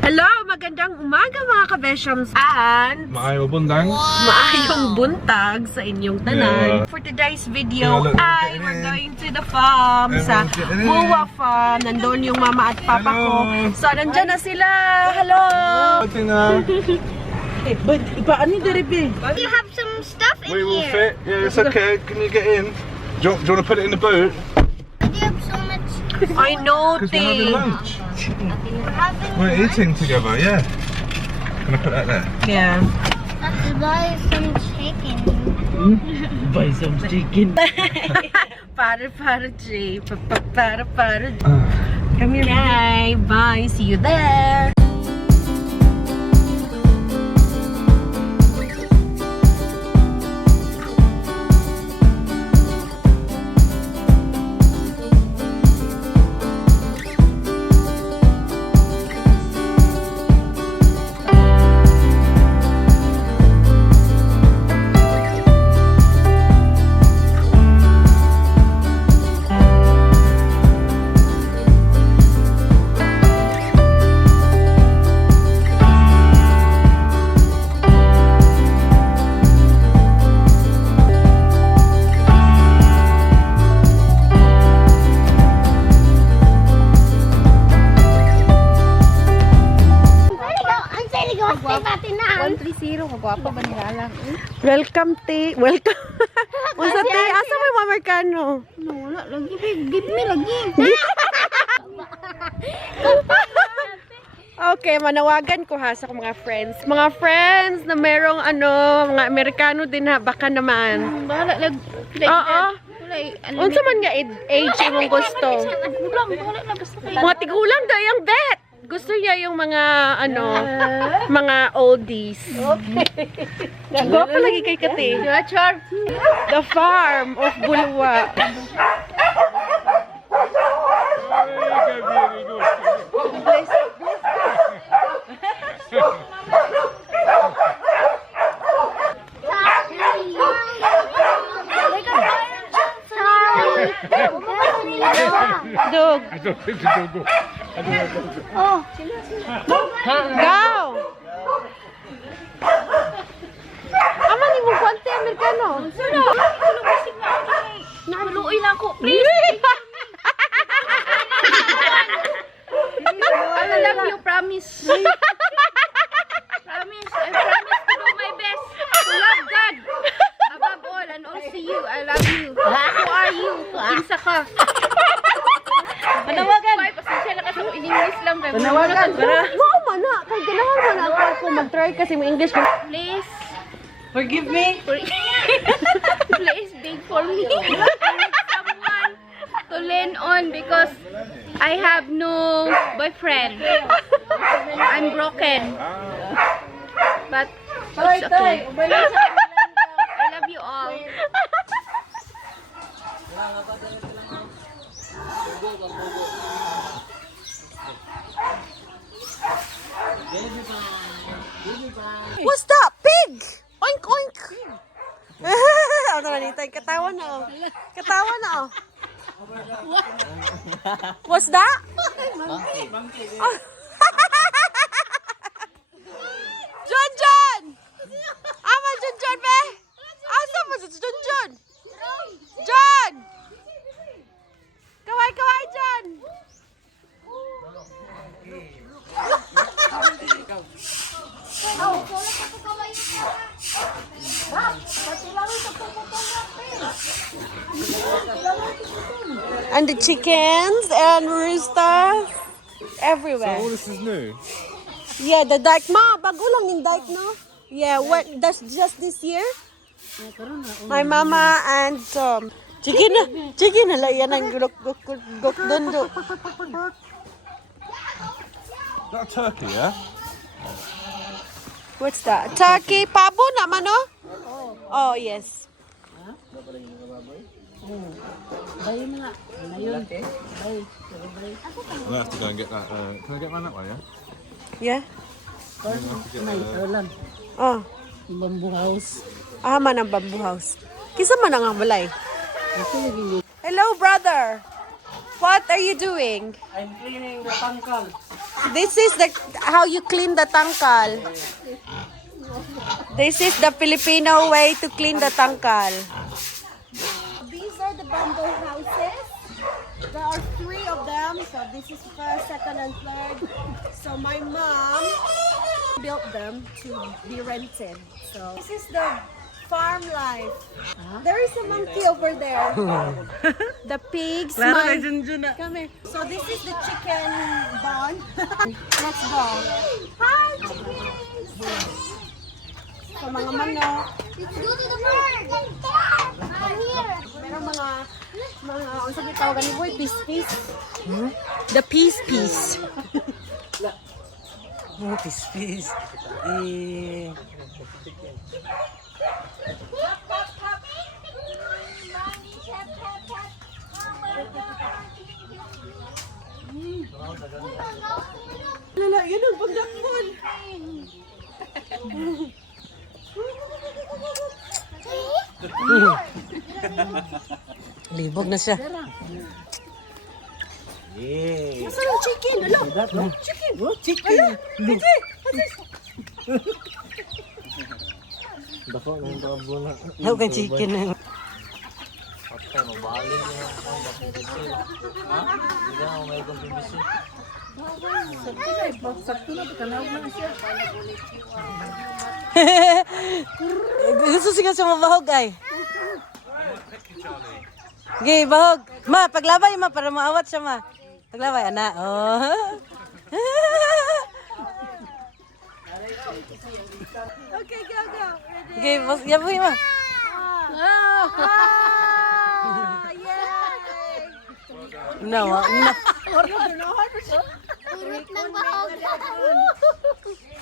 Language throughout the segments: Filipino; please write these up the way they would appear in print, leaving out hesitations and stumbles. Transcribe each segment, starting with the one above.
Hello, magandang umaga mga ka-BESHAMS and maayong buntag sa inyong tanan. For today's video ay we're going to the farm sa Buwa Farm. Nandun yung mama at papa ko. So nandyan na sila. Hello! But paano diribi? You have some stuff in We will here. fit. Yeah, it's okay. Can you get in? Do you want to put it in the boot? You have so much. I know, Because we're having Ting. lunch. Having We're eating together, yeah. Can I put that there? Yeah. to buy some chicken. Buy some chicken. Para, Jay. Para. Come here, bye. Bye. See you there. Welcome, T. Welcome. Unsa, T? Asa may Amerikano? No, wala lagi. Give me lagi. Okay, manawagan ko ha sa akong mga friends. Mga friends na merong mga Amerikano din ha, baka naman. Bahala lag. Oo. Unsa man nga age imong gusto? Gulang, bahala na basta kayo. Mga tigulang dayang bet. Gusto niya yung mga mga oldies. Okay. Gwapo lagi kay Kati. Char. The farm of Bulwa. Dog. Oh. Go! Ama ni mo kwante Amerikano. Naluoy na ako. Please. I love you, promise. Promise. I promise to do my best to love God above all and also you. I love you. Who are you? Kinsa ka? Panawagan. Ay, pasensya na kasi ako in-English lang. Panawagan. Wow, mana. Kay ganahan man ako mag-try kasi mo English. Please. Forgive me. Please beg for me. I need someone to lean on because I have no boyfriend. I'm broken. But it's okay. I love you all. What's that? Pig! Oink, oink! Ano na nito? Katawa na oh. Katawa na oh. What's that? Oh. John! Ama, John, be! Asa mo si John? John! Kaway, John! And the chickens and rooster everywhere. All this is new. Yeah, the dike. Ma, bago lang yung dike, no? Yeah, what? That's just this year? My mama and chicken na lang yan ang gok dondo. Is that a turkey, yeah? What's that? Turkey, pabo naman, no? Oh, yes. I'll have to go and get that. Can I get mine that way, yeah? Yeah? Lang. Oh. Bamboo house. Man ang bamboo house. Kisa man ang balay. Hello, brother. What are you doing? I'm cleaning the tangkal. This is the how you clean the tangkal. This is the Filipino way to clean the tangkal. These are the bamboo houses. There are 3 of them. So this is first, second, and third. So my mom built them to be rented. So this is the farm life. There is a monkey over there. The pigs. Come here. So this is the chicken barn. Let's go. Hi, chickens. So mga manok. Let's go to the barn. Meron mga ang sabi tawagan ni boy, peace. The peace. Oh, peace. Eh. Lala, yan ang pagdakmon. Libog na siya. Nasaan yung chicken? Ala, chicken. Oh, chicken. How can chicken na? Gusto siya mabahog ay. Okay, bahog. Ma, paglabay ma para maawat siya ma. Paglabay ana. Oh. Okay, go. Ready? Okay, bos, yaboy ma. Yay! No. Turut ng bahog.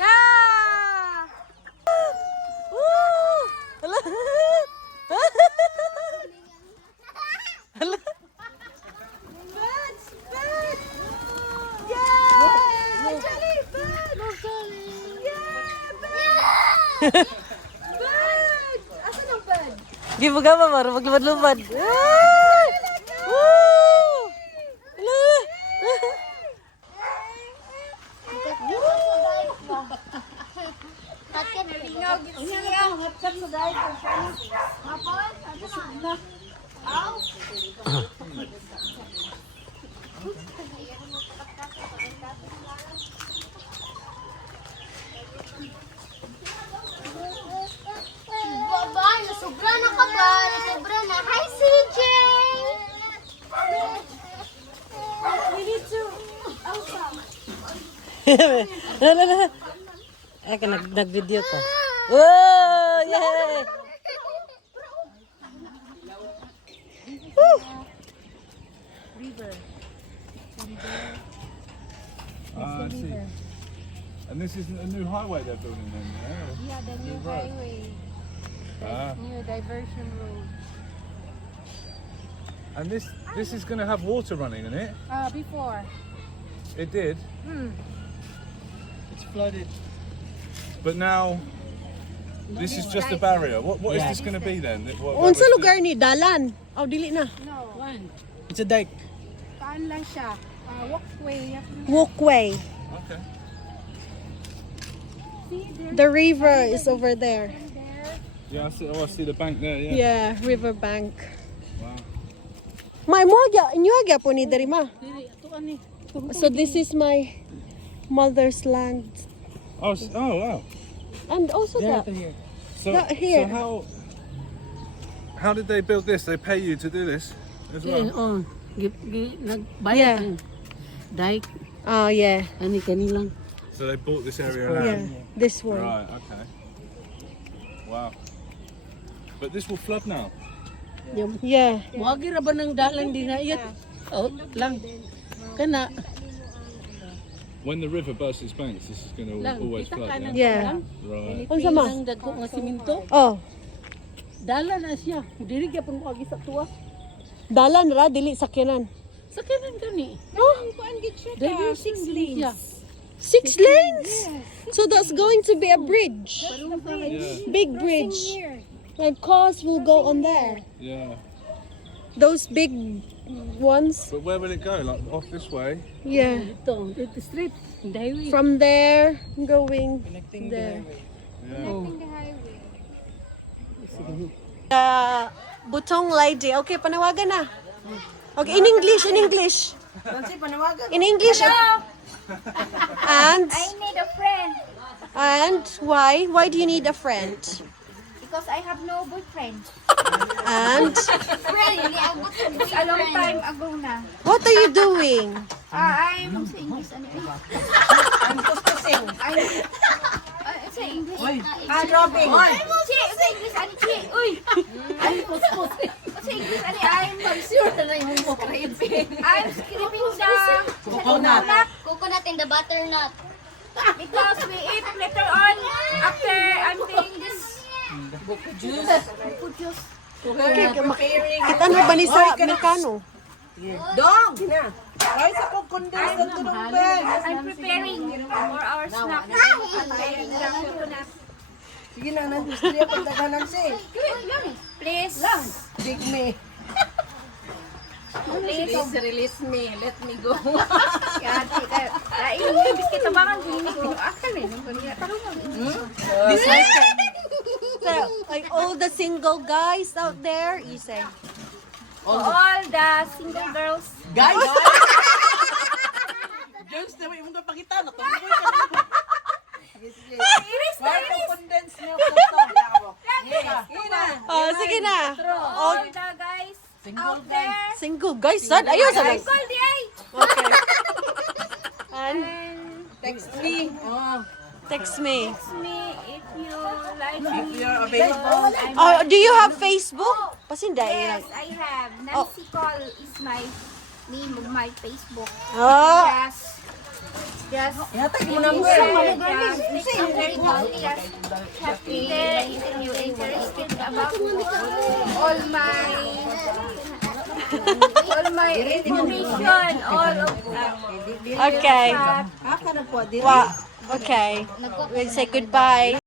Ah! Woo! Hala. Hala. Birds! Yay! Actually, birds! Yay! Birds! Asan ang bird? Gibuga ba maro maglubad-lubad. Ah! Woo! Hala. Baba, nasubra na ka ba? Nasubra na. Hi, CJ! We need to... Hala. Ay ka nag-video ko. Oh, yay! I see. And this isn't a new highway they're building then, yeah? Yeah, the new highway. Ah. New diversion road. And this is going to have water running in it? Before. It did? It's flooded. But now, this is just a barrier. What is this going to be then? Unsa lugar ni Dalan? Aw dili na. No. It's a dike. Kaan lang siya. Walkway. Walkway. Okay. The river is over there. Yeah, I see the bank there, yeah. Yeah, river bank. Wow. My moga, inyo agya po ni diri ma. So this is my mother's land. Oh, wow. And also that. So, Not here. so how did they build this? They pay you to do this as well? Oh, Yeah. nagbayad ang dike. Oh yeah. Ani kanilang. So they bought this area of Yeah. land? This one. Right, okay. Wow. But this will flood now? Yeah. Wagi ra ba ng dalan din na iyat? Oh, lang. Kana. When the river bursts its banks, this is going to Lang. always Kita flood, ka ng yeah? Yeah. Right. Unsa ma? Ang dagko nga simento. Oh, Dalan na siya. Diri gyapon ko agi sa tuwa. dalan ra dili sakyanan. Sa kanan gani. Oh, Diversion siya. 6 lanes. So that's going to be a bridge. Yeah, Big bridge. And cars will go on there. yeah. Those big ones. But where will it go? Like off this way? Yeah. Ito, the street, the highway. From there, going there. Butong lady. Okay, panawagan na. Okay, in English, in English. In English. And I need a friend and why? Why do you need a friend? because I have no boyfriend. And It's a long time ago na. what are you doing? I'm sa English ano eh. I'm kuskusing. Sa English. Dropping. Sa English ano chi. Uy. I'm kuskus. Sa English ano I'm sure na yung scripting. I'm scripting sa coconut and the butternut. Because we eat later on after I'm paying this buko juice. Kita na ba ni sa Amerikano? Dong! Ay, sa kukundas na ito ng bed. I'm preparing for our snack. I'm preparing the coconut. Sige na, nag-industriya pagdaganan siya eh. Please. Big me. Please. Release me. Let me go. Yan, tika. Yung biscuit na bakang hindi ko akan eh. This so, like all the single guys out there, you say. All the single girls. Guys! Girls, naman yung mga pakita. Natunggoy ka na. Iris na Why iris. condense milk ito? Oh, sige na. All the guys out there. Single guys, sad. Ayun, sad. Call the eye. Okay. And Text me. Oh. text me. Text me if you like If me. you're available. Oh, do you have Facebook? Pasinda Yes, I have. Nancy Call is my name of my Facebook. Oh, Yes. Yatag mo number. Happy there if you interested about all my information, all of okay. Haka na po. Wow. Okay. We'll say goodbye.